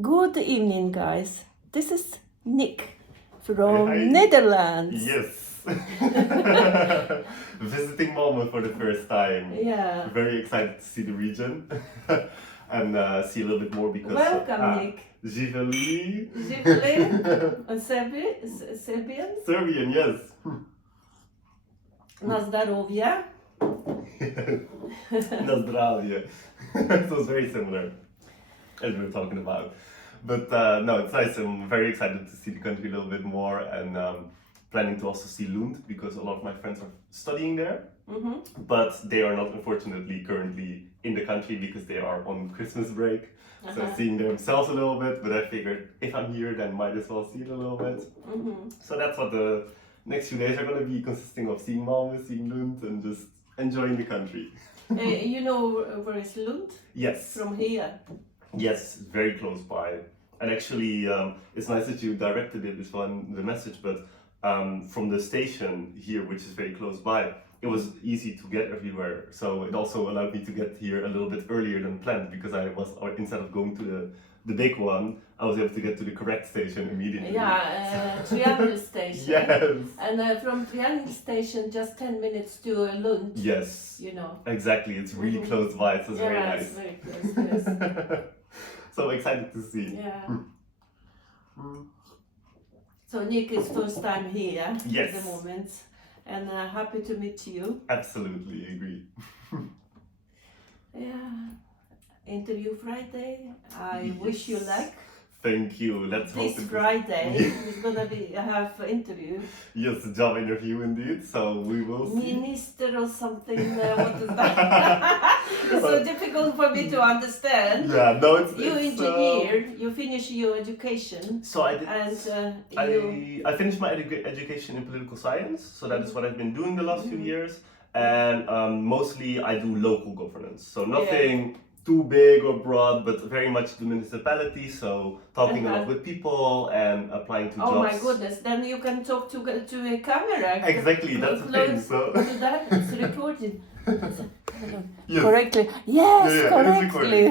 Good evening, guys. This is Niek from Hi. Netherlands. Yes. Visiting Malmö for the first time. Yeah. Very excited to see the region and see a little bit more because. Welcome, Niek. Živeli. Serbian. Serbian, yes. Na zdrowie. Na zdravje. So it's very similar as we were talking about. But no, it's nice. I'm very excited to see the country a little bit more and planning to also see Lund because a lot of my friends are studying there. Mm-hmm. But they are not, unfortunately, currently in the country because they are on Christmas break. So seeing themselves a little bit, but I figured if I'm here, then might as well see it a little bit. Mm-hmm. So that's what the next few days are going to be, consisting of seeing Malmö, seeing Lund, and just enjoying the country. You know where is Lund? Yes. From here. Yes, very close by. And actually, it's nice that you directed it as well in the message, but from the station here, which is very close by, it was easy to get everywhere. So it also allowed me to get here a little bit earlier than planned because I was, instead of going to the big one, I was able to get to the correct station immediately. Yeah, Triangle Station. Yes. And from Triangle Station, just 10 minutes to Lund. Yes. You know. Exactly, it's really close by, so it's very nice. It's very close, yes. So excited to see. Yeah. So Niek is first time here Yes. at the moment, and happy to meet you. Absolutely agree. Yeah. Interview Friday. I wish you luck. Thank you. Let's hope This Friday is gonna have interview. Yes, a job interview indeed. So we will see. Minister or something. What is that? It's so difficult for me to understand. Yeah, no, it's You engineer. You finish your education. So I did. And I finished my education in political science. So that is what I've been doing the last few years, and mostly I do local governance. So nothing too big or broad, but very much the municipality. So talking a lot with people and applying to jobs. Oh my goodness! Then you can talk to a camera. Exactly, that's the thing. So to that, it's recorded. Yes. Correctly. Yes, correctly.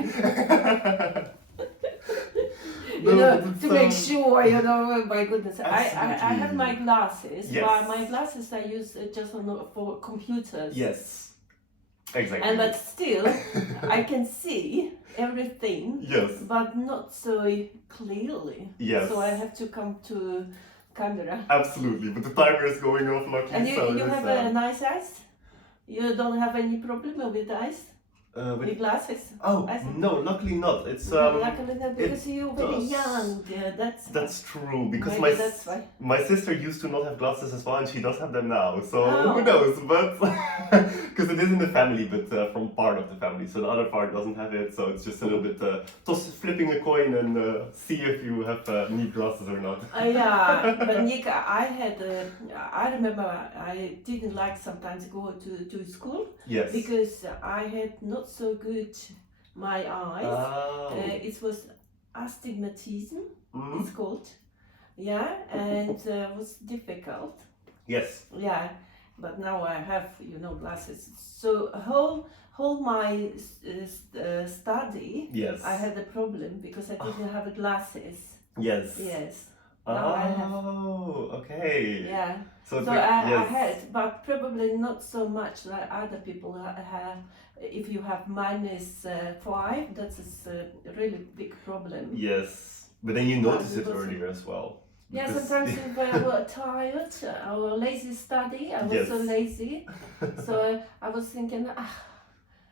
You know, to make sure, you know, my goodness. I have my glasses. Yes. But my glasses I use just for computers. Yes. Exactly. And but still, I can see everything. Yes. But not so clearly. Yes. So I have to come to camera. Absolutely, but the timer is going off luckily. And so you have a nice eyes? You don't have any problem with eyes? With glasses? Oh, no, luckily not. It's luckily not, because you're very young. That's true, because maybe that's why. my sister used to not have glasses as well, and she does have them now. So Oh. who knows? But because it is in the family, but from part of the family, so the other part doesn't have it. So it's just a little bit flipping a coin and see if you have need glasses or not. Yeah, but Niek, I remember I didn't like sometimes go to school. Yes. Because I had not so good my eyes. Oh. It was astigmatism. Mhm. It's called. Yeah, and it was difficult. Yes. Yeah, but now I have, glasses. So whole my study, Yes. I had a problem because I didn't have glasses. Yes. Yes. Oh, Now I have. okay. Yeah. So, I had, but probably not so much like other people have. If you have -5, that's a really big problem. Yes, but then you notice it because- earlier as well. Yeah, because- sometimes if I were tired or lazy study, I was so lazy. So I was thinking,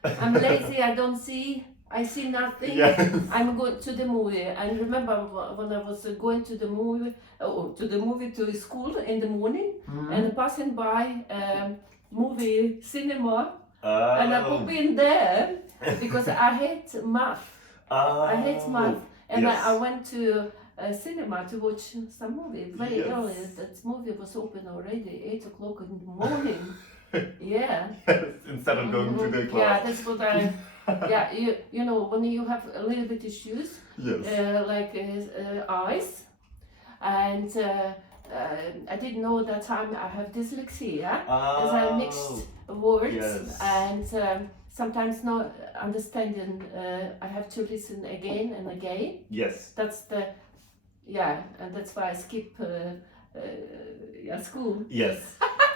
I'm lazy, I don't see, I see nothing. Yes. I'm going to the movie. And remember when I was going to the movie to school in the morning and passing by movie cinema. And I put in there because I hate math. I hate math. And I went to a cinema to watch some movie very early. That movie was open already 8 o'clock in the morning. Yeah. Yes, instead of going to the class. Yeah, that's what I. Yeah, you know when you have a little bit issues, Yes. like eyes, and I didn't know that time I have dyslexia, as I mixed words, and sometimes not understanding. I have to listen again and again. Yes. That's the, and that's why I skip school. Yes.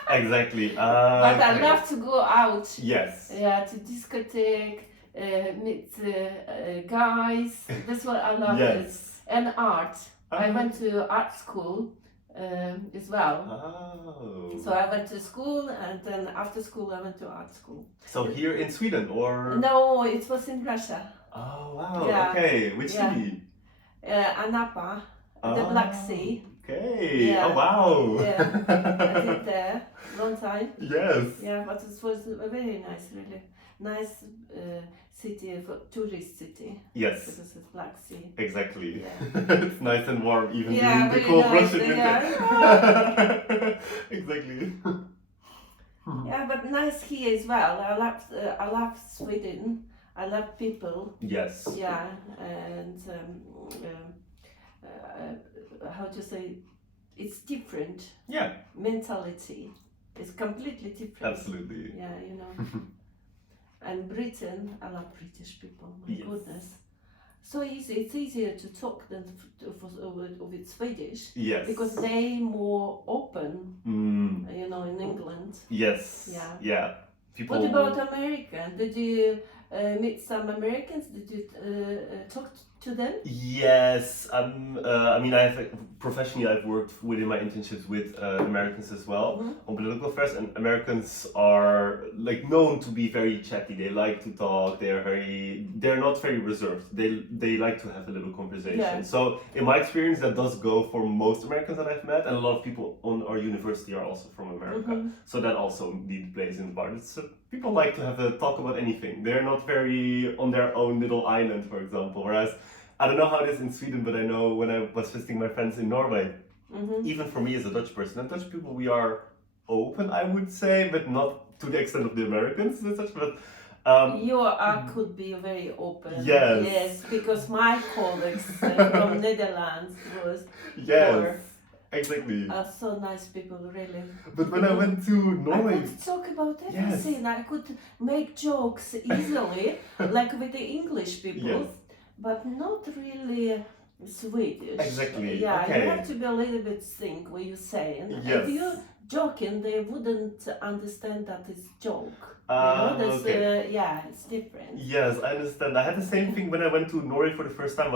Exactly. But I love to go out. Yes. Yeah, to discotheque, meet guys. That's what I love. Yes. And art. I Uh-huh. went to art school as well. Oh. So I went to school, and then after school I went to art school. So here in Sweden, or? No, it was in Russia. Oh wow. Yeah. Okay. Which city? Anapa, the Black Sea. Okay. Yeah. Oh wow. Yeah, I did there long time. Yes. Yeah, but it was a very nice, really nice city, tourist city. Yes. Because it's Black Sea. Exactly. Yeah. It's nice and warm even Yeah, during the very cold nice, Russian winter. yeah. Exactly. Yeah, but nice here as well. I love Sweden. I love people. Yes. Yeah, and how to say, it's different. Yeah. Mentality is completely different. Absolutely. Yeah, you know. And Britain, I love British people. My Yes. goodness, so easy. It's easier to talk than with Swedish. Yes. Because they more open. Mm. You know, in England. Yes. Yeah. Yeah. People. What about America? Did you meet some Americans? Did you talk to them? Yes. I mean, professionally, I've worked within my internships with Americans as well on political affairs, and Americans are like known to be very chatty. They like to talk. They're not very reserved. They like to have a little conversation. Yeah. So in my experience, that does go for most Americans that I've met, and a lot of people on our university are also from America. So that also indeed plays in part. People like to have a talk about anything. They're not very on their own little island, for example. Whereas, I don't know how it is in Sweden, but I know when I was visiting my friends in Norway, even for me as a Dutch person, and Dutch people, we are open, I would say, but not to the extent of the Americans and such. But could be very open. Yes. Yes, because my colleagues from Netherlands was exactly. Are so nice people, really. But when I went to Norway, I could talk about everything. I could make jokes easily, like with the English people, but not really Swedish. Exactly. Yeah, okay. you have to be a little bit think what you say. And Yes. if you're joking, they wouldn't understand that it's joke. It's different. Yes, I understand. I had the same thing when I went to Norway for the first time,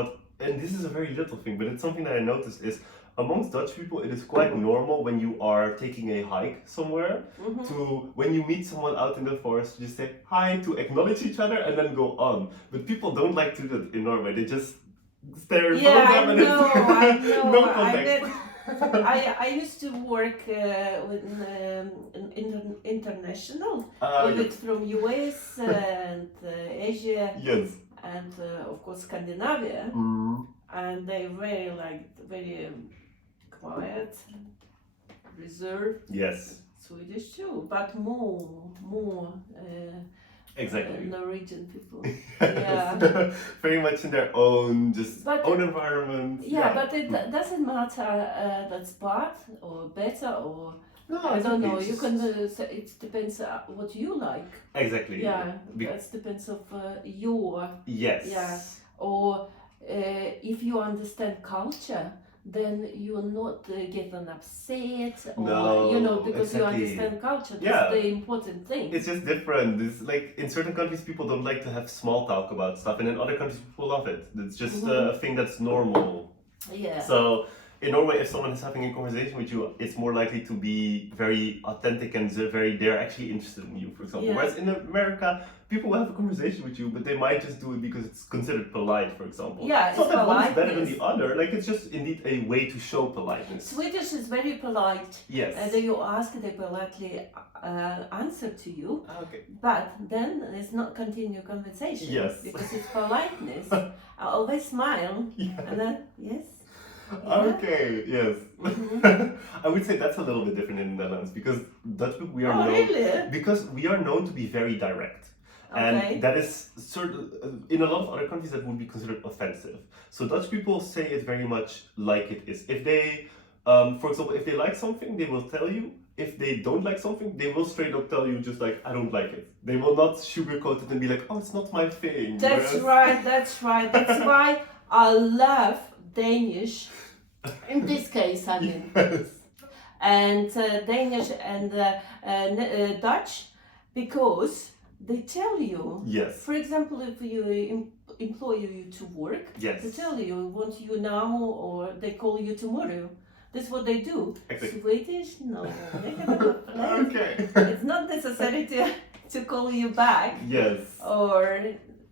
and this is a very little thing, but it's something that I noticed is amongst Dutch people, it is quite normal when you are taking a hike somewhere to, when you meet someone out in the forest, you just say hi to acknowledge each other and then go on. But people don't like to do that in Norway. They just stare in front of them and it's no contact. I used to work with international, from US and Asia, and of course Scandinavia, and they very quiet, reserved. Yes. Swedish too, but more. Exactly. Norwegian people. Very much in their own, own environment. But it doesn't matter that's bad or better or no, I don't know. You can say it depends what you like. Exactly. Yeah, that depends of your. Yes. Yeah, or if you understand culture, then you're not getting upset or because you understand culture. That's the important thing. It's just different. It's like in certain countries people don't like to have small talk about stuff, and in other countries people love it. It's just a thing that's normal. Yeah. So in Norway, if someone is having a conversation with you, it's more likely to be very authentic and they're actually interested in you, for example. Yeah. Whereas in America, people will have a conversation with you, but they might just do it because it's considered polite, for example. Yeah, it's not that one is better than politeness. the other. Like it's just indeed a way to show politeness. Swedish is very polite. Yes. And you ask, they politely answer to you. Okay. But then it's not continue conversation. Yes. Because it's politeness. I always smile. Yeah. And then, yes. Okay, yes. I would say that's a little bit different in the Netherlands because Dutch people we are known really? because we are known to be very direct. And that is in a lot of other countries that would be considered offensive. So Dutch people say it very much like it is. If they, for example, if they like something, they will tell you, if they don't like something, they will straight up tell you just like, I don't like it. They will not sugarcoat it and be like, oh, it's not my thing. That's right. That's why I love Danish. In this case, I mean. Yes. And Danish and Dutch, because they tell you. Yes. For example, if you employ you to work, Yes. they tell you, want you now or they call you tomorrow. That's what they do. Exactly. Swedish, no. They have a good plan. Okay. It's not necessary to call you back. Yes. Or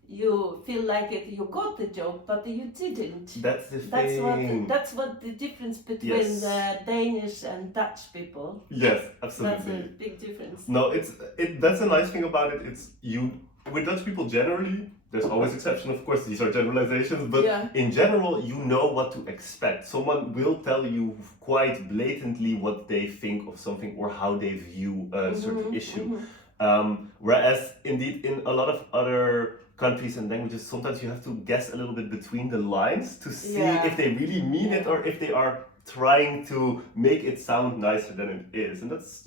you feel like you got the job, but you didn't. That's the thing. That's what the difference between Yes. Danish and Dutch people. Yes, That's absolutely. a big difference. No, that's a nice thing about it. It's you with Dutch people generally. There's always exception, of course. These are generalizations, but Yeah. in general, you know what to expect. Someone will tell you quite blatantly what they think of something or how they view a certain issue. Whereas, indeed, in a lot of other countries and languages, sometimes you have to guess a little bit between the lines to see if they really mean it or if they are trying to make it sound nicer than it is. And that's,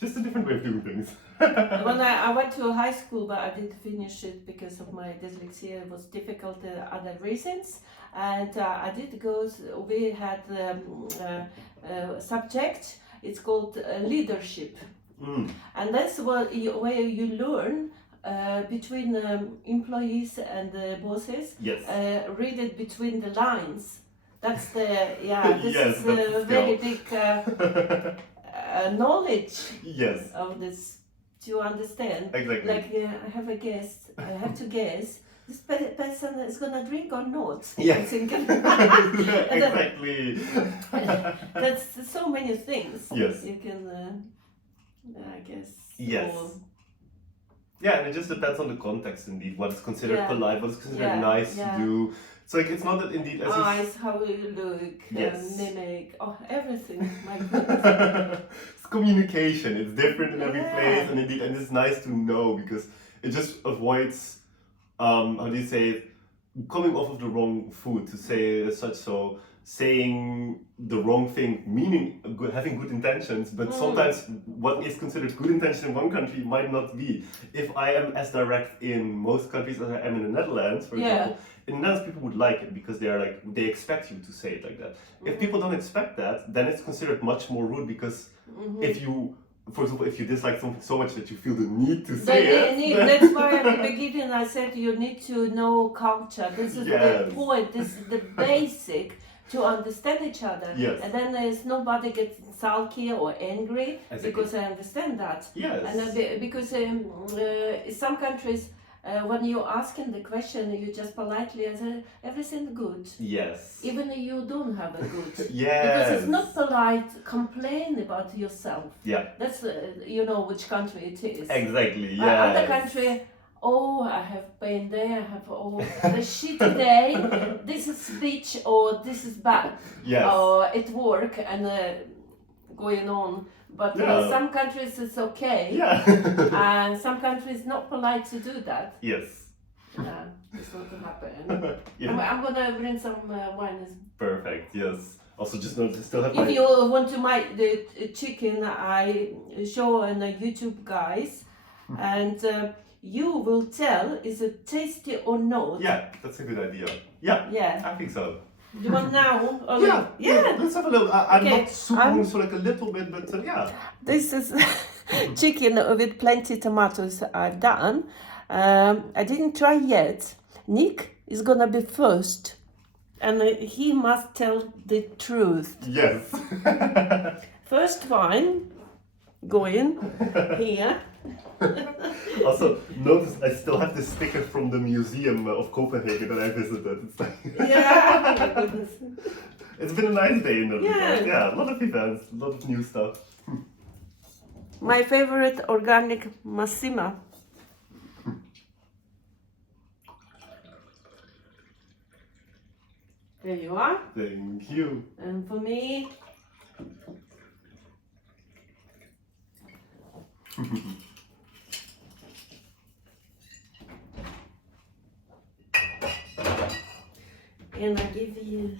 just a different way of doing things. When I went to high school, but I didn't finish it because of my dyslexia. It was difficult other reasons. And I did go, we had a subject, it's called leadership. And that's where you learn between employees and bosses. Yes. Read it between the lines. That's the, this Yes, is that's a very big knowledge Yes. of this to understand. Exactly. Like I have a guess, I have to guess, this person is gonna drink or not. Yeah. I'm thinking. Exactly. That's so many things. Yes. You can, I guess. Yes. or- Yeah, and it just depends on the context, indeed. What is considered polite, what is considered nice to do. So like, it's not that indeed as Eyes, how you look, Yes. mimic, everything. My goodness. it's communication. It's different in every Yeah. place, and indeed, and it's nice to know because it just avoids, how do you say it, coming off of the wrong foot, to say such. So saying the wrong thing, meaning having good intentions, but sometimes what is considered good intention in one country might not be. If I am as direct in most countries as I am in the Netherlands, for example, in the Netherlands people would like it because they expect you to say it like that. If people don't expect that, then it's considered much more rude because if you, for example, if you dislike something so much that you feel the need to say it. That's why at the beginning I said you need to know culture. This is the Yes. point, this is the basic to understand each other. Yes. And then there's nobody gets sulky or angry because I understand that. Yes. And because in some countries, when you asking the question, you just politely answer everything good. Yes. Even if you don't have a good. Yes. Because it's not polite complain about yourself. Yeah. That's you know which country it is. Exactly. Yeah. Other country, I have pain there. I have the shitty day. This is speech or this is bad. Yes. Or at work and going on. But in some countries it's okay. Yeah. And some countries not polite to do that. Yes. Yeah, it's not to happen. Yeah. I'm gonna bring some wine. Perfect. Yes. Also, just notice I still have If my. you want to make the chicken, I show on YouTube, guys, and you will tell is it tasty or not. Yeah, that's a good idea. Yeah. Yeah. I think so. Do you want now? Or Yeah. Let's have a little. I'm Okay, not super, so like a little bit, but yeah. This is chicken with plenty tomatoes I've done. I didn't try yet. Niek is gonna be first, and he must tell the truth. Yes. First one, going here. Also, notice I still have the sticker from the museum of Copenhagen that I visited. It's like Yeah, oh my goodness. It's been a nice day in the Yeah. Yeah, a lot of events, a lot of new stuff. My favorite organic Massima. There you are. Thank you. And for me, and I give you.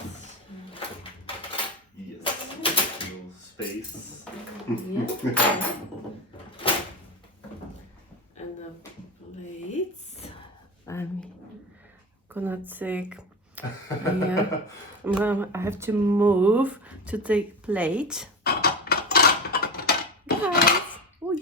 Yes. Little space. Yeah. And the plates. I'm gonna take. Yeah. I have to move to take plate. Guys. Oy.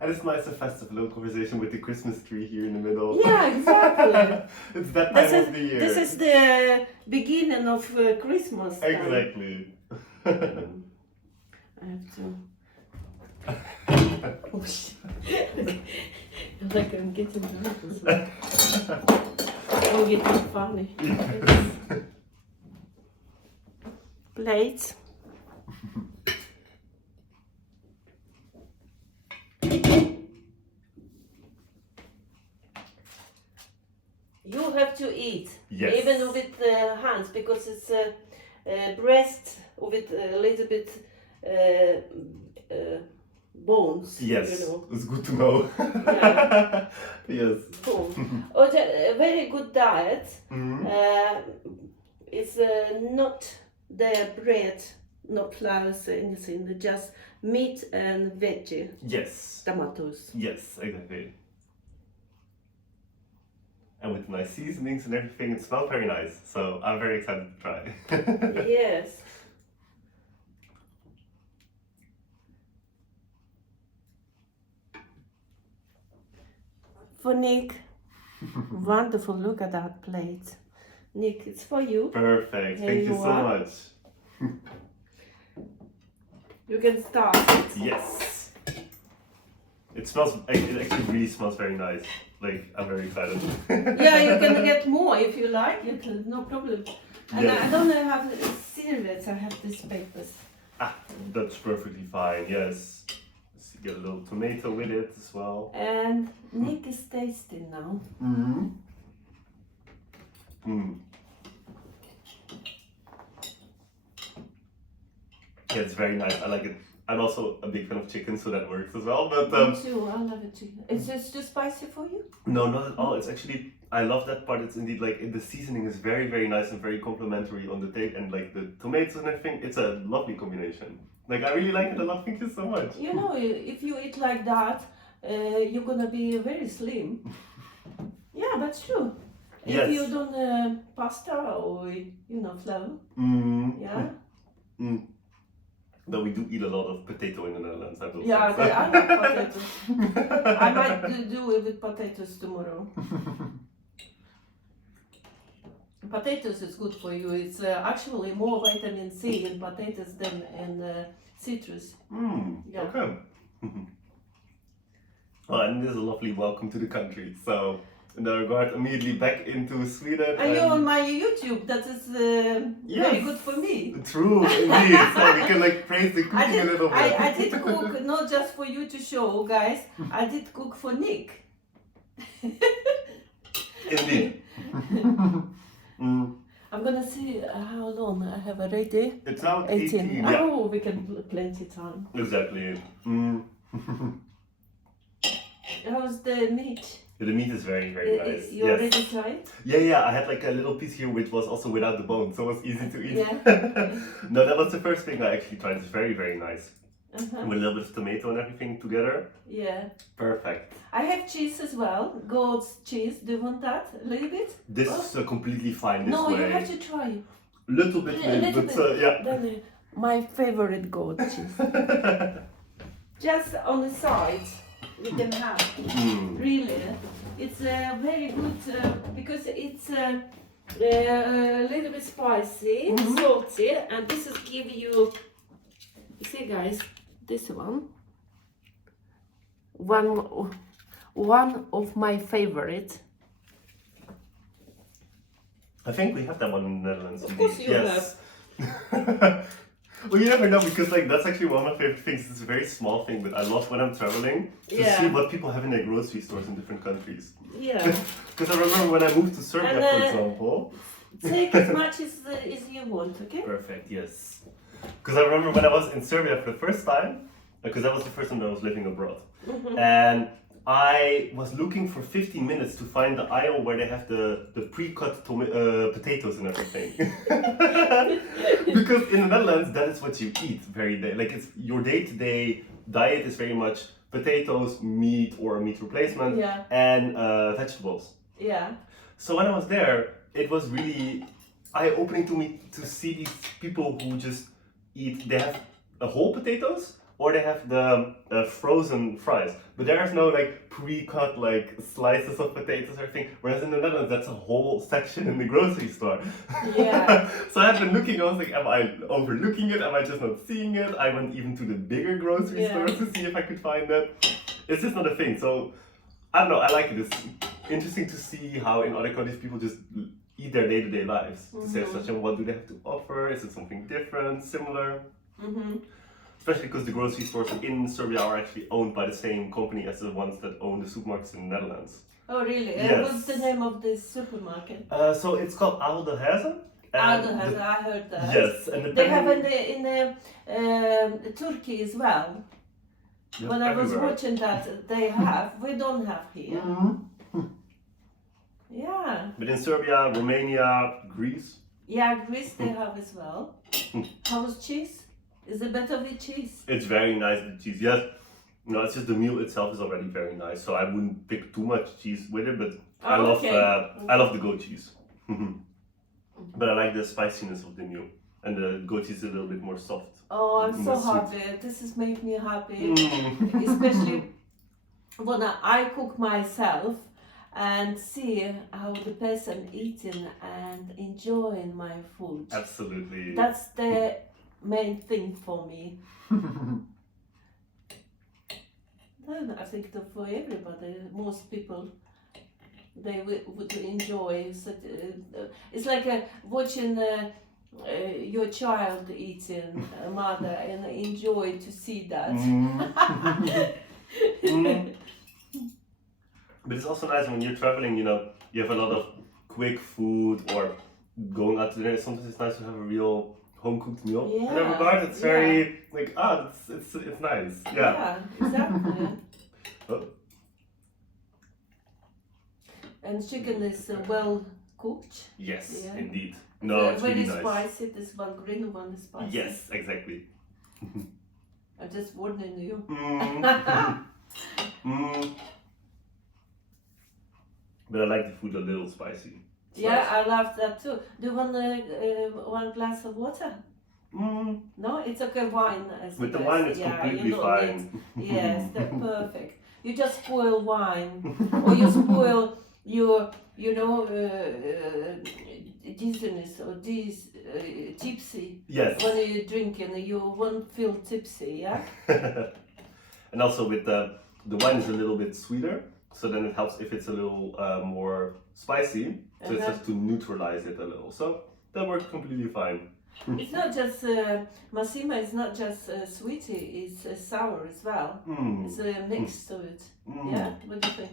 And it's nice to festive little conversation with the Christmas tree here in the middle. Yeah, exactly. It's that time of the year. This is the beginning of Christmas time. Exactly. I have to. Oh shit! Like I'm getting nervous. Oh, getting funny. Plates. You have to eat, Yes. even with hands, because it's breast with a little bit bones. Yes, You know. it's good to know. Yeah. Yes. Bones. A very good diet. Mhm. It's not the bread, not flours, anything. Just meat and veggie, Yes. tomatoes. Yes, exactly. And with nice seasonings and everything, it smells very nice. So I'm very excited to try. Yes. For Nick, wonderful. Look at that plate. Nick, it's for you. Perfect. Here Thank you you so are. much. You can start it. Yes. It actually really smells very nice. Like, I'm very excited. Yeah, you can get more if you like. You can, no problem. And Yes. I don't have silhouettes. I have these papers. Ah, that's perfectly fine, yes. Let's get a little tomato with it as well. And Nick is tasting now. Mm-hmm. Mm. Yeah, it's very nice. I like it. I'm also a big fan of chicken, so that works as well. But Me too. I love it too. Is this too spicy for you? no, not at all. It's actually, I love that part. It's indeed like the seasoning is very, very nice and very complimentary on the taste, and like the tomatoes and everything. It's a lovely combination. Like, I really like it a lot. Thank you so much. You know, if you eat like that, you're gonna be very slim. Yeah, that's true. Yes. If you don't pasta or flour, Mm. yeah. Mm. Though we do eat a lot of potato in the Netherlands, I will Yeah, say. I love potatoes. I might do it with potatoes tomorrow. Potatoes is good for you. It's actually more vitamin C in potatoes than in citrus. Yeah. Okay. Well, and this is a lovely welcome to the country. So, in that regard, immediately back into Sweden. And you're on my YouTube. That is very Yes. good for me. True, indeed. So we can like praise the cooking a little bit. I did cook not just for you to show, guys. I did cook for Nick. Indeed. I'm gonna see how long I have already. It's now 18. Yeah. Oh, we can plenty time. Exactly. How's the meat? The meat is very, very nice. You already tried? Yeah. I had like a little piece here which was also without the bone, so it was easy to eat. Yeah. No, that was the first thing I actually tried. It's very, very nice. Uh-huh. With a little bit of tomato and everything together. Yeah. Perfect. I have cheese as well. Goat's cheese. Do you want that? A little bit? This is completely fine this No, way. you have to try. Little bit, maybe, but yeah. Then, my favorite goat cheese. Just on the side, we can have. Really, it's very good because it's a little bit spicy, salty, and this is give you. You see, guys, this one of my favorite. I think we have that one in the Netherlands. Of course you have. Well, you never know because like that's actually one of my favorite things. It's a very small thing, but I love when I'm traveling to see what people have in their grocery stores in different countries. Yeah. Because I remember when I moved to Serbia, And, for example. Take as much as you want, okay? Perfect. Yes. Because I remember when I was in Serbia for the first time, because that was the first time that I was living abroad, and I was looking for 15 minutes to find the aisle where they have the pre-cut potatoes and everything. Because in the Netherlands, that is what you eat like it's your day-to-day diet is very much potatoes, meat or a meat replacement, Yeah. and vegetables. Yeah. So when I was there, it was really eye-opening to me to see these people who just eat. They have whole potatoes, or they have the frozen fries. But there's no like pre-cut like slices of potatoes or anything. Whereas in the Netherlands, that's a whole section in the grocery store. Yeah. So I've been looking. I was like, am I overlooking it? Am I just not seeing it? I went even to the bigger grocery Yeah. stores to see if I could find it. It's just not a thing. So I don't know. I like it. It's interesting to see how in other countries people just eat their day-to-day lives. To say such, and what do they have to offer? Is it something different, similar? Especially because the grocery stores in Serbia are actually owned by the same company as the ones that own the supermarkets in the Netherlands. Oh, really? Yes. What's the name of this supermarket? So it's called Oude Hazen. Oude Hazen, I heard that. Yes, and they have in the Turkey as well. Yes, When I was everywhere. watching that, they have. We don't have here. Yeah. But in Serbia, Romania, Greece. Yeah, Greece they have as well. How was cheese? Is it better with cheese? It's very nice with cheese. Yes. No, it's just the meal itself is already very nice, so I wouldn't pick too much cheese with it. But I love the goat cheese. But I like the spiciness of the meal, and the goat cheese is a little bit more soft. Oh, I'm so More sweet. happy. This has made me happy. Especially when I cook myself and see how the person eating and enjoying my food. Absolutely. That's the main thing for me. And I think that for everybody, most people, they would enjoy. It's like watching your child eating a mother and enjoy to see that. But it's also nice when you're traveling, you know, you have a lot of quick food or going out to dinner. Sometimes it's nice to have a real home cooked meal. Yeah, In that regard, it's very like it's nice. Yeah. Exactly. Oh. And chicken is well cooked. Yes, Yeah. indeed. No, it's very really nice. spicy. This one green, one is spicy. Yes, exactly. I'm just warning you. But I like the food a little spicy. Yeah, I love that too. Do you want one glass of water? No, it's okay. Wine. With the wine, it's completely fine. Yes, that's perfect. You just spoil wine, or you spoil your, dizziness or tipsy. Yes. When you're drinking, you won't feel tipsy, yeah. And also with the wine is a little bit sweeter, so then it helps if it's a little more spicy. So it's just to neutralize it a little. So that works completely fine. It's not just Massima. It's not just sweetie. It's sour as well. It's a mix to it. Yeah. What do you think?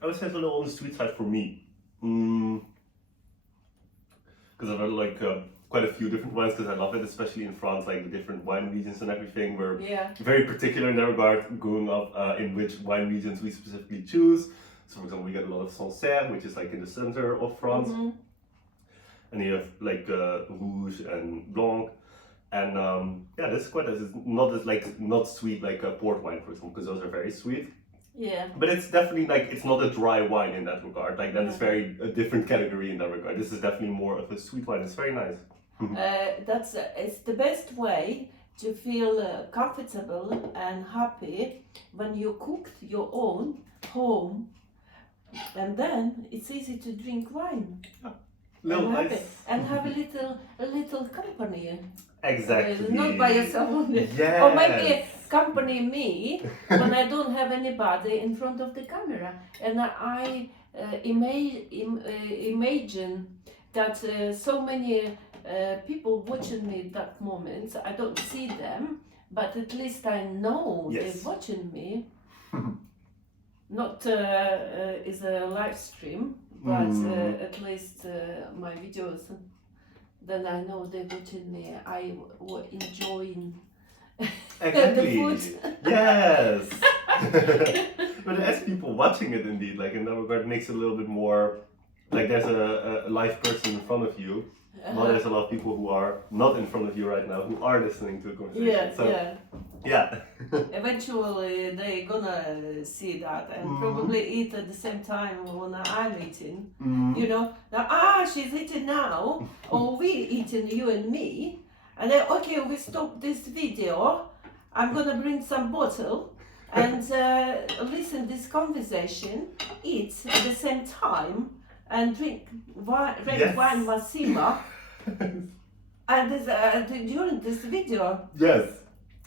I would say it's a little on the sweet side for me. Because I've had like quite a few different wines because I love it, especially in France, like the different wine regions and everything. We're very particular in that regard, growing up in which wine regions we specifically choose. So for example, we get a lot of Sancerre, which is like in the center of France. And you have like Rouge and Blanc. And this is quite nice. It's not sweet like a port wine, for example, because those are very sweet. Yeah. But it's definitely like, it's not a dry wine in that regard. Like that is very a different category in that regard. This is definitely more of a sweet wine. It's very nice. It's the best way to feel comfortable and happy when you cooked your own home, and then it's easy to drink wine. Little and nice. have a little company. Exactly. Not by yourself only. Yes. Or maybe accompany me when I don't have anybody in front of the camera. And I imagine that so many people watching me at that moment, I don't see them, but at least I know they're watching me. Not is a live stream, but at least my videos. Then I know they're watching me. I were enjoying Exactly. food. Yes. But as people watching it, indeed, like in that regard, it makes it a little bit more like there's a live person in front of you. While there's a lot of people who are not in front of you right now who are listening to a conversation. Yeah, so, yeah. Yeah. Eventually, they're gonna see that and probably eat at the same time when I'm eating. You know, she's eating now, or we eating, you and me. And then, okay, we stop this video. I'm gonna bring some bottle and listen this conversation, eat at the same time, and drink red wine Massima. And this, during this video. Yes.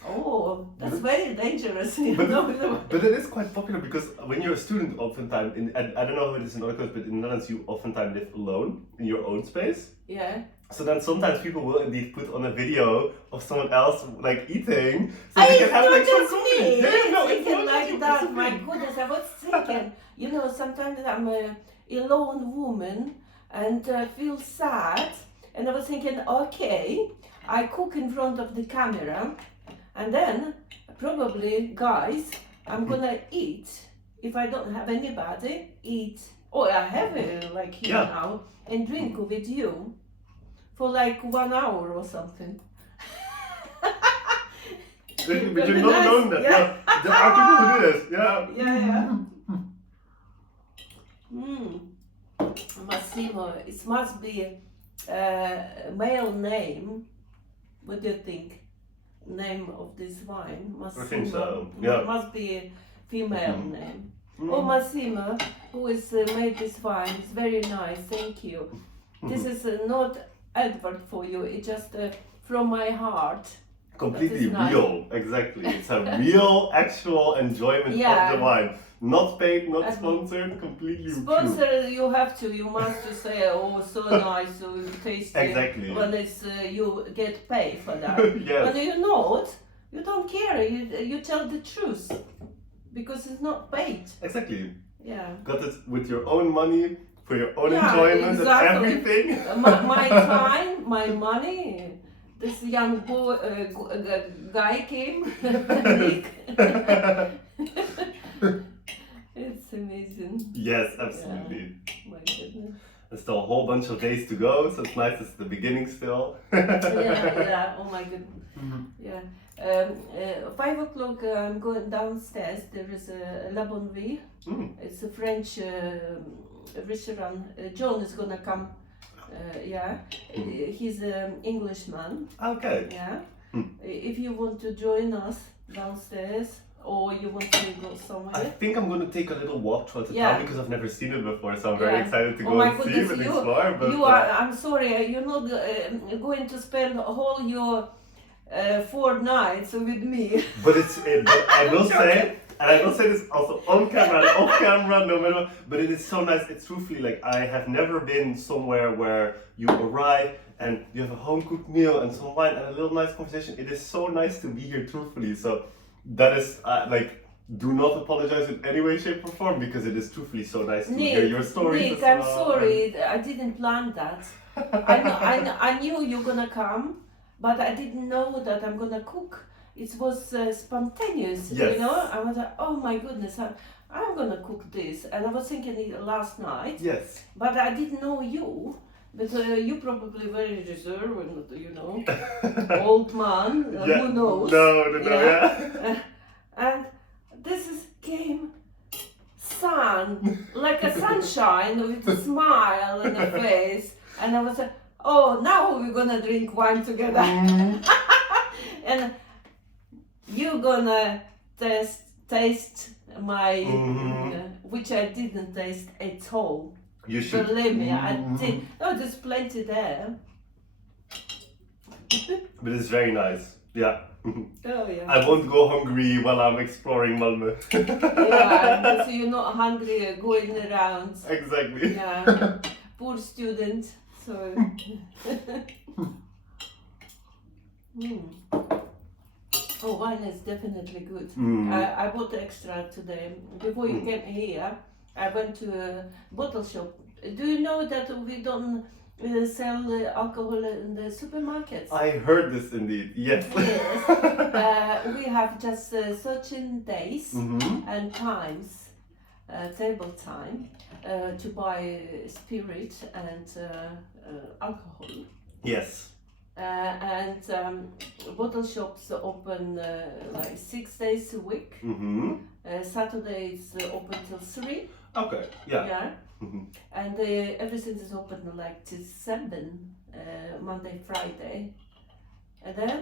Oh, that's very dangerous. But it is quite popular because when you're a student, oftentimes, I don't know how it is in other countries, but in the Netherlands you oftentimes live alone in your own space. Yeah. So then sometimes people will indeed put on a video of someone else like eating, so they can have like some company. Thinking like that. My goodness, I was thinking. You know, sometimes I'm a alone woman and feel sad, and I was thinking, okay, I cook in front of the camera, and then probably, guys, I'm gonna eat. If I don't have anybody, eat. Oh, I have it like here now, and drink with you. For like 1 hour or something. But you're not alone then. Yeah. There are people who do this. Yeah. Yeah. Massimo, it must be a male name. What do you think? Name of this wine? Massimo. I think so. Yeah. It must be a female name. Oh, Massimo, who has made this wine, it's very nice. Thank you. This is not advert for you, it's just from my heart. Completely real, exactly. It's a real, actual enjoyment of the wine. Not paid, not sponsored, completely Sponsor, you have to, you must to say, oh, so nice, so tasty. Exactly. When it's, you get paid for that. Yes. When you're not, you don't care, you tell the truth. Because it's not paid. Exactly. Yeah. Got it with your own money, for your own enjoyment and everything. My time, my money. This young boy, guy came, Niek. It's amazing. Yes, absolutely. My goodness. There's still a whole bunch of days to go, so it's nice it's the beginning still. Yeah, oh my goodness. Yeah. 5 o'clock I'm going downstairs, there is a La Bonne Vie. It's a French restaurant. John is gonna come. He's an Englishman. Okay. Yeah. If you want to join us downstairs, or you want to go somewhere. I think I'm going to take a little walk towards the town because I've never seen it before, so I'm very excited to go and see and explore. But I'm sorry, you're not going to spend all your 4 nights with me. But I will say, and I will say this also on camera and off camera, no matter what, but it is so nice. It's truthfully like I have never been somewhere where you arrive and you have a home cooked meal and some wine and a little nice conversation. It is so nice to be here, truthfully. So that is do not apologize in any way, shape, or form, because it is truthfully so nice to hear your stories. Niek, I'm sorry, I didn't plan that. I knew you're gonna come, but I didn't know that I'm gonna cook. It was spontaneous, you know. I was like, oh my goodness, I'm gonna cook this, and I was thinking it last night. Yes. But I didn't know you. But you probably very reserved, you know, old man, who knows? No. And this came sun, like a sunshine with a smile on the face. And I was like, oh, now we're gonna drink wine together. And you're gonna taste my, which I didn't taste at all. You should. Believe me, I did. Oh, there's plenty there. But it's very nice. Yeah. Oh yeah. I won't go hungry while I'm exploring Malmö. Yeah, so you're not hungry going around. Exactly. Yeah. Poor student. So. Oh, wine is definitely good. I bought extra today. Before you came here, I went to a bottle shop. Do you know that we don't sell alcohol in the supermarkets. I heard this indeed. Yes. Yes. We have just certain days Mhm. and times, table time, to buy spirit and alcohol. Yes. And bottle shops open like 6 days a week. Mhm. Saturday is open till 3. Okay. Yeah. Yeah. Mhm. And everything is open like till 7, Monday, Friday. And then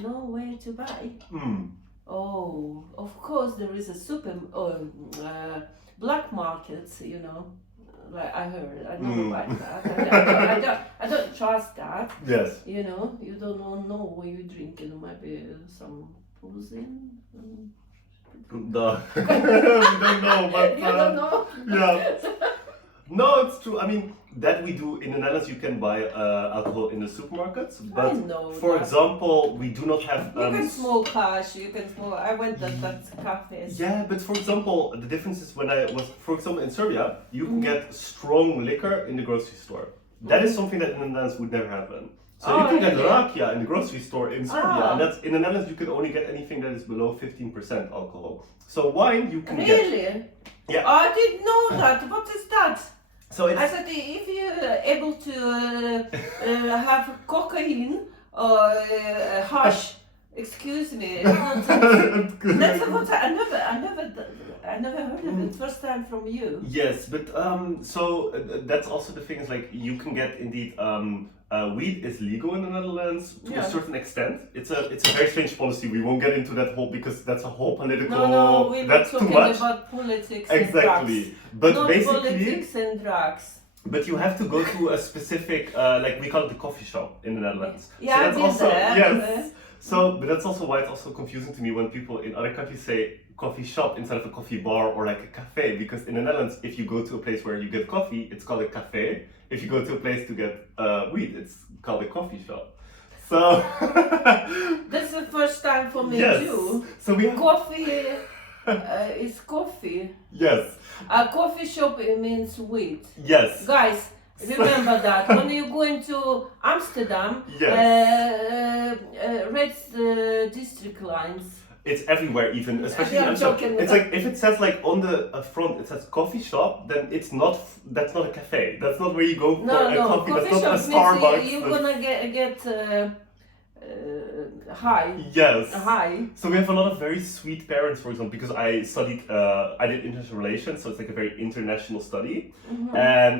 no way to buy. Mm. Oh, of course there is a black market, you know. Like I heard, I never buy that. I don't trust that. Yes. You know, you don't know what you're drinking. Maybe some poison. No. We don't know, but You don't know. yeah. No, it's true. I mean, that we do in the Netherlands. You can buy alcohol in the supermarkets, but I know for that. example, we do not have. You can smoke hash. You can smoke. I went at that cafes. Yeah, but for example, the difference is when I was, for example, in Serbia, you can get strong liquor in the grocery store. That is something that in the Netherlands would never happen. So you can get really? rakia in the grocery store in Serbia, Ah. and that's in the Netherlands you can only get anything that is below 15% alcohol. So wine you can get. Really? Yeah. I didn't know that. What is that? So it's I said if you're able to have cocaine or hash, excuse me, it's not that's what I never heard of it. First time from you. Yes, but so that's also the thing is like you can get indeed weed is legal in the Netherlands to a certain extent. It's a very strange policy. We won't get into that whole because that's a whole political. No, we're not that's too talking much. about politics. Exactly, and drugs. but Not basically, politics and drugs. but you have to go to a specific like we call it the coffee shop in the Netherlands. Yeah, so that's I did also that. yes. So, but that's also why it's also confusing to me when people in other countries say coffee shop instead of a coffee bar or like a cafe. Because in the Netherlands, if you go to a place where you get coffee, it's called a cafe. If you go to a place to get weed, it's called a coffee shop. So That's the first time for me yes. too. So we have Coffee is coffee. yes, A coffee shop it means weed. yes, Guys, remember that when you go into Amsterdam, yes. read the district lines. It's everywhere, even especially in I'm Amsterdam. joking. It's like if it says like on the front, it says coffee shop, then it's not. That's not a cafe. That's not where you go for a coffee. That's not a shop Starbucks. means you're gonna get high. Yes. High. So we have a lot of very sweet parents, for example, because I studied, I did international relations, so it's like a very international study. Mm-hmm. And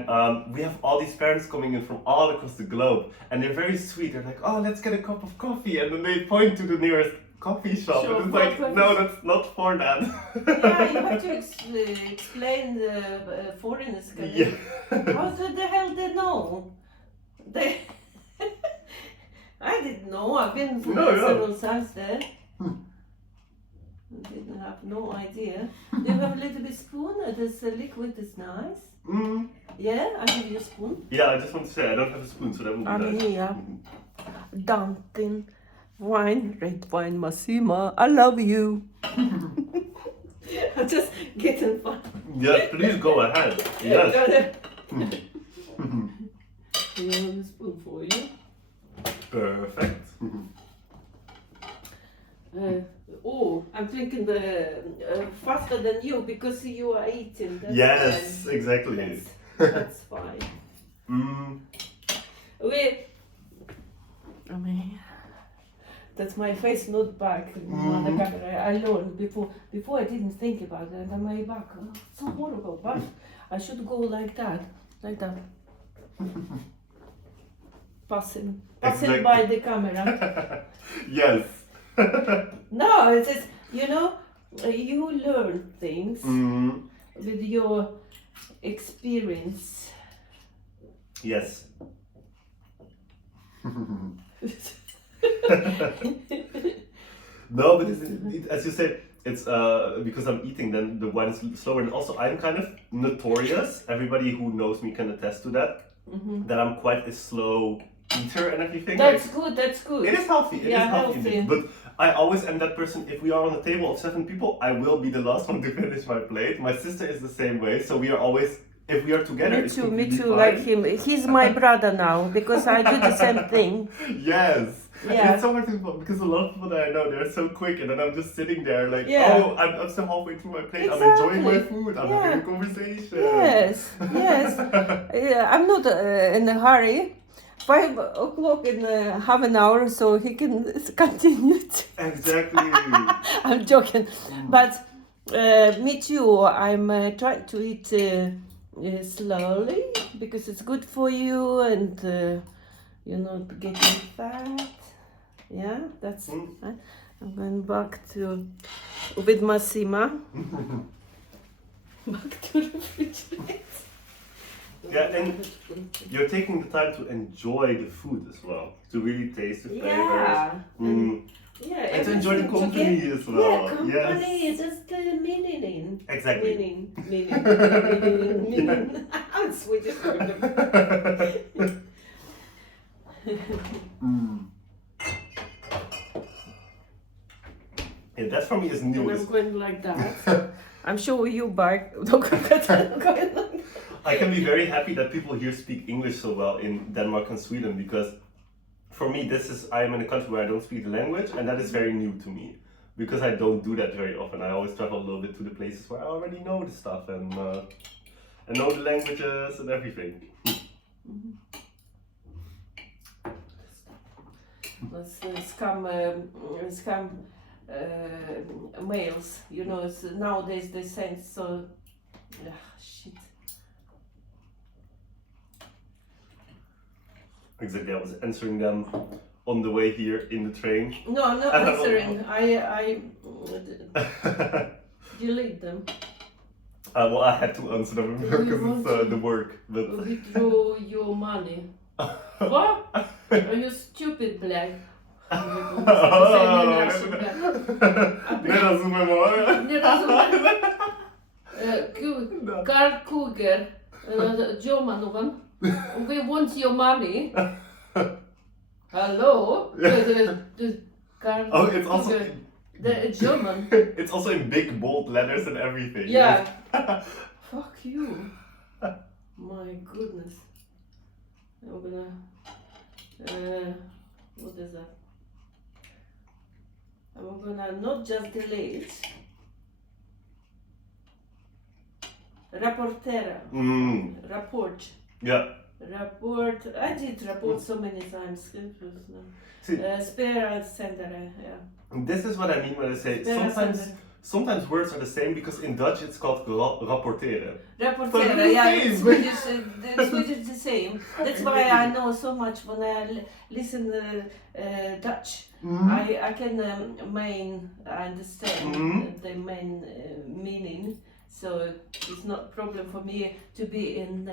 we have all these parents coming in from all across the globe, and they're very sweet. They're like, oh, let's get a cup of coffee, and then they point to the nearest coffee shop, Sure, and it's like, no, that's not for that. Yeah, you have to explain the foreigners. Yeah. How the hell they know? They. I didn't know. I've been several times there. I didn't have no idea. Do you have a little bit spoon? This liquid is nice. Mm. Yeah, I give you a spoon. Yeah, I just want to say I don't have a spoon, so that would be nice. Here. Dantin wine, red wine, Massima. I love you. I'm just getting fun. Yeah, please go ahead. Yes. Here's a spoon for you. Perfect. I'm drinking the faster than you because you are eating. That's Yes, fine. exactly. That's fine. Mm. I mean, that's my face, not back. On the camera. I learned before I didn't think about it, and my back, so horrible. But I should go like that. Passing Exactly. by the camera. Yes. No, it's just, you learn things with your experience. Yes. No, but as you said, it's because I'm eating, then the wine is slower, and also I'm kind of notorious. Everybody who knows me can attest to that. That I'm quite a slow eater and everything. That's good. That's good. It is healthy. It is healthy. healthy. But I always am that person. If we are on a table of 7 people, I will be the last one to finish my plate. My sister is the same way, so we are always if we are together, Me it's too, completely like fine. him. He's my brother now because I do the same thing. Yes. And Yeah. it's so hard to, because a lot of people that I know, they're so quick, and then I'm just sitting there like, Yeah. oh, I'm still halfway through my plate. I'm enjoying my Exactly. food. I'm Yeah. having a conversation. Yes, yes. I'm not in a hurry. 5 o'clock in half an hour, so he can continue. Exactly. I'm joking, but me too. I'm trying to eat slowly because it's good for you and you're not getting fat. Yeah, that's. I'm going back to with Massima. Back to the refrigerator. Yeah, and you're taking the time to enjoy the food as well, to really taste the flavors. Yeah. Yeah, And to enjoy the everything company together. as well. Yeah, company, Yes. just the meaning. Exactly. Meaning. I'm Swedish. And that for me is new. And I'm going like that. I'm sure you back. Don't go like that. I can be very happy that people here speak English so well in Denmark and Sweden, because for me, I am in a country where I don't speak the language, and that is very new to me, because I don't do that very often. I always travel a little bit to the places where I already know the stuff and know the languages and everything. Let's scam mails. You know, nowadays they send so. Shit. Exactly, I was answering them on the way here in the train. No, not answering. I delete them. Well, I had to answer them because it's the work. But Withdraw your money. What? Are you stupid, black? Nie rozumiem. Nie rozumiem. Karl Kuger, German one. We want your money. Hello? Karl Oh, it's also Kuger, the German. it's also in big bold letters and everything. Yeah. Fuck you. My goodness. I'm gonna. What is that? I'm gonna not just delete. Rapportera. Rapport. Yeah. Rapport. I did rapport so many times. See, Spare and sender. Yeah. this is what I mean when I say Spare sometimes words are the same, because in Dutch it's called rapporteren. Rapportera, yeah, Same. Swedish is the same. That's why I know so much when I listen Dutch. I can understand the main meaning, so it's not problem for me to be in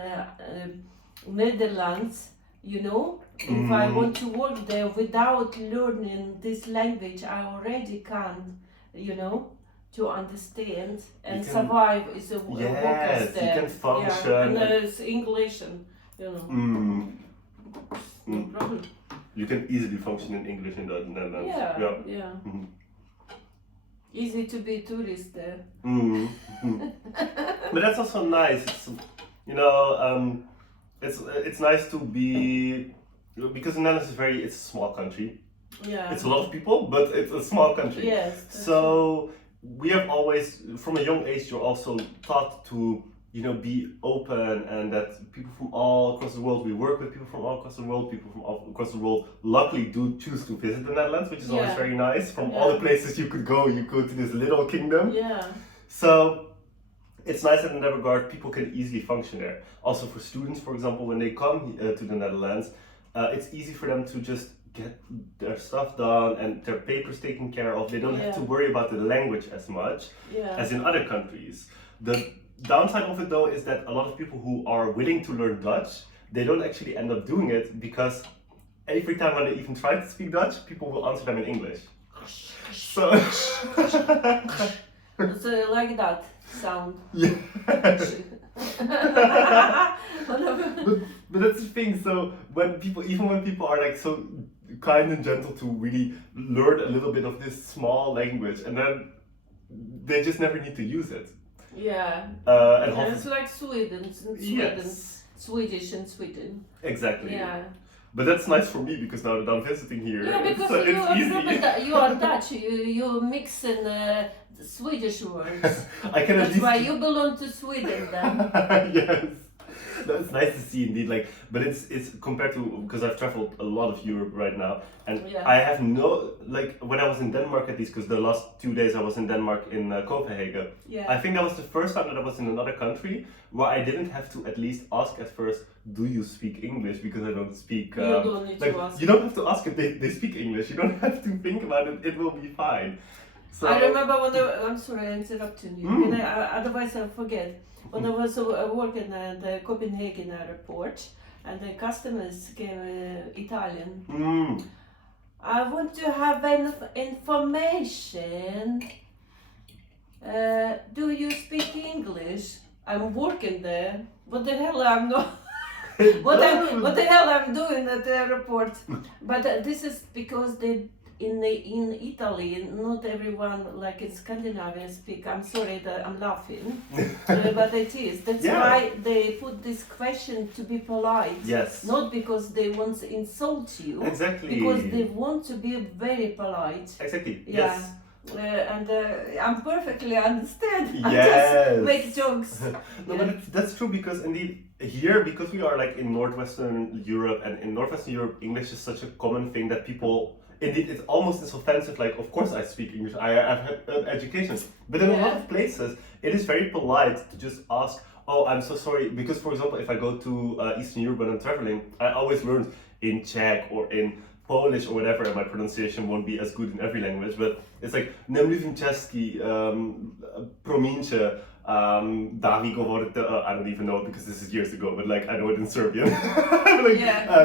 Netherlands. You know, if I want to work there without learning this language, I already can't. You know. To understand and survive is a workers there. You can function. Yeah. And there's English and you know. No problem. You can easily function in English in the Netherlands. Yeah. Easy to be tourist there. But that's also nice. It's, you know, it's nice to be, because the Netherlands it's a small country. Yeah. It's a lot of people, but it's a small country. Yes. So we have always, from a young age, you're also taught to, you know, be open, and that people from all across the world, we work with people from all across the world, people from all across the world luckily do choose to visit the Netherlands, which is always very nice. From all the places you go to this little kingdom. Yeah. So it's nice that in that regard people can easily function there. Also for students, for example, when they come to the Netherlands, it's easy for them to just get their stuff done and their papers taken care of. They don't have to worry about the language as much as in other countries. The downside of it though is that a lot of people who are willing to learn Dutch, they don't actually end up doing it, because every time when they even try to speak Dutch, people will answer them in English. So So like that sound. Yeah. but that's the thing. So when people are like so kind and gentle to really learn a little bit of this small language, and then they just never need to use it. Yeah. And half It's like Sweden. yes, Swedish in Sweden. exactly. Yeah. But that's nice for me because now that I'm visiting here, Yeah, because it's easy. you are Dutch. You mix in Swedish words. I can at That's least why you belong to Sweden then. yes. That's nice to see indeed. Like, but it's compared to, because I've traveled a lot of Europe right now, and Yeah. I have no, like when I was in Denmark at least, because the last 2 days I was in Denmark in Copenhagen. Yeah. I think that was the first time that I was in another country where I didn't have to at least ask at first, do you speak English? Because I don't speak. You don't need like, to ask. you don't have to ask if they speak English. You don't have to think about it. It will be fine. So I remember when I'm sorry, I interrupted you. Otherwise I'll forget. When I was working at the Copenhagen airport, and the customers came Italian. I want to have information. Do you speak English? I'm working there. What the hell I'm not? what the hell I'm doing at the airport? But this is because in Italy, not everyone like in Scandinavia speak. I'm sorry that I'm laughing, but it is. That's why they put this question to be polite. Yes. Not because they want to insult you. Exactly. Because they want to be very polite. Exactly. Yeah. Yes. And I'm perfectly understand. Yes. I just make jokes. No, but that's true because indeed here, because we are like in Northwestern Europe, and in Northwestern Europe, English is such a common thing that people. Indeed, it's almost as offensive. Like, of course, I speak English. I've had education, but in a lot of places, it is very polite to just ask. Oh, I'm so sorry. Because, for example, if I go to Eastern Europe when I'm traveling, I always learn in Czech or in Polish or whatever, and my pronunciation won't be as good in every language. But it's like nie mluvím česky, promiňte. Davi govorite, I don't even know because this is years ago, but like I know it in Serbian. Like,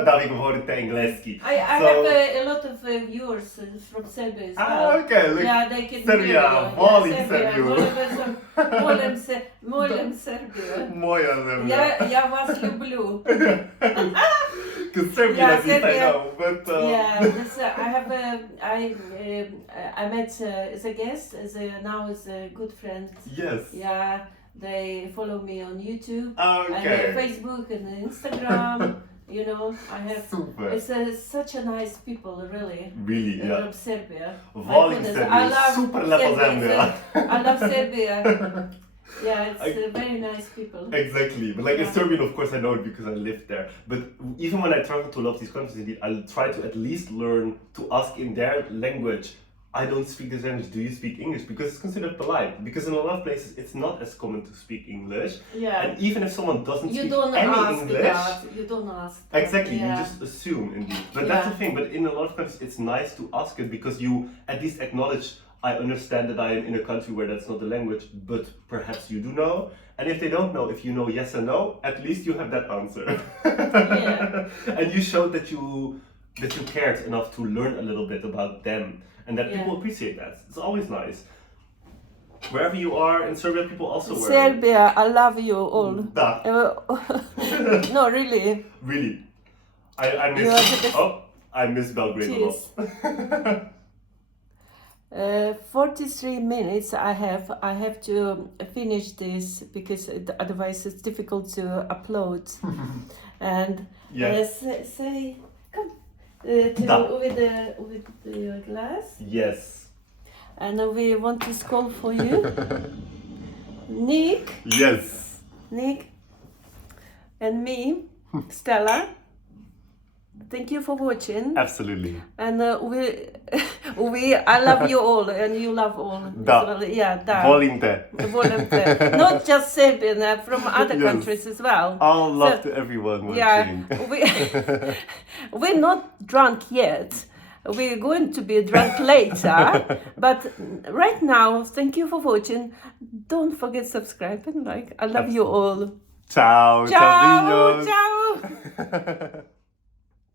Davi govorite engleski. I have a lot of viewers from Serbia as well. Okay, like yeah, they can Serbia, volim Serbiju. Volim Serbiju. Moja zemlja. Ja vas lublju. Because Serbia Yeah, at least I Serbia. know, but Yeah, that's, I met as a guest, now as a good friend. yes. Yeah, they follow me on YouTube, Okay. and Facebook and Instagram. You know, I have. Super. It's such a nice people, really. Really, yeah. From Serbia. Volim goodness, Serbiju, I love super lepa zemlja. I love Serbia. Yeah, it's very nice people. Exactly, but like in Serbian, of course, I know it because I lived there. But even when I travel to a lot of these countries, indeed, I'll try to at least learn to ask in their language. I don't speak this language. Do you speak English? Because it's considered polite. Because in a lot of places, it's not as common to speak English. Yeah. And even if someone doesn't You speak don't any ask English, that. You don't ask. That. exactly, Yeah. you just assume indeed. But that's the thing. But in a lot of countries, it's nice to ask it because you at least acknowledge. I understand that I am in a country where that's not the language, but perhaps you do know. And if they don't know, if you know yes and no, at least you have that answer. Yeah. And you showed that you cared enough to learn a little bit about them, and that people appreciate that. It's always nice. Wherever you are in Serbia, people also wear. Serbia, I love you all. Da. No, really. Really. I miss. You are the best. Oh, I miss Belgrade a Cheers. lot. 43 minutes I have to finish this because otherwise it's difficult to upload. And say come with the glass. Yes. And we want this call for you. Niek, Yes. Niek and me, Stella. Thank you for watching. Absolutely. And I love you all, and you love all. Da. Well. Yeah, da. Volim te. Volim te. Not just Serbian, from other countries as well. All love to everyone watching. Yeah, we're not drunk yet. We're going to be drunk later. But right now, thank you for watching. Don't forget subscribe and like. I love you all. Ciao. Ciao. Ciao. Ciao.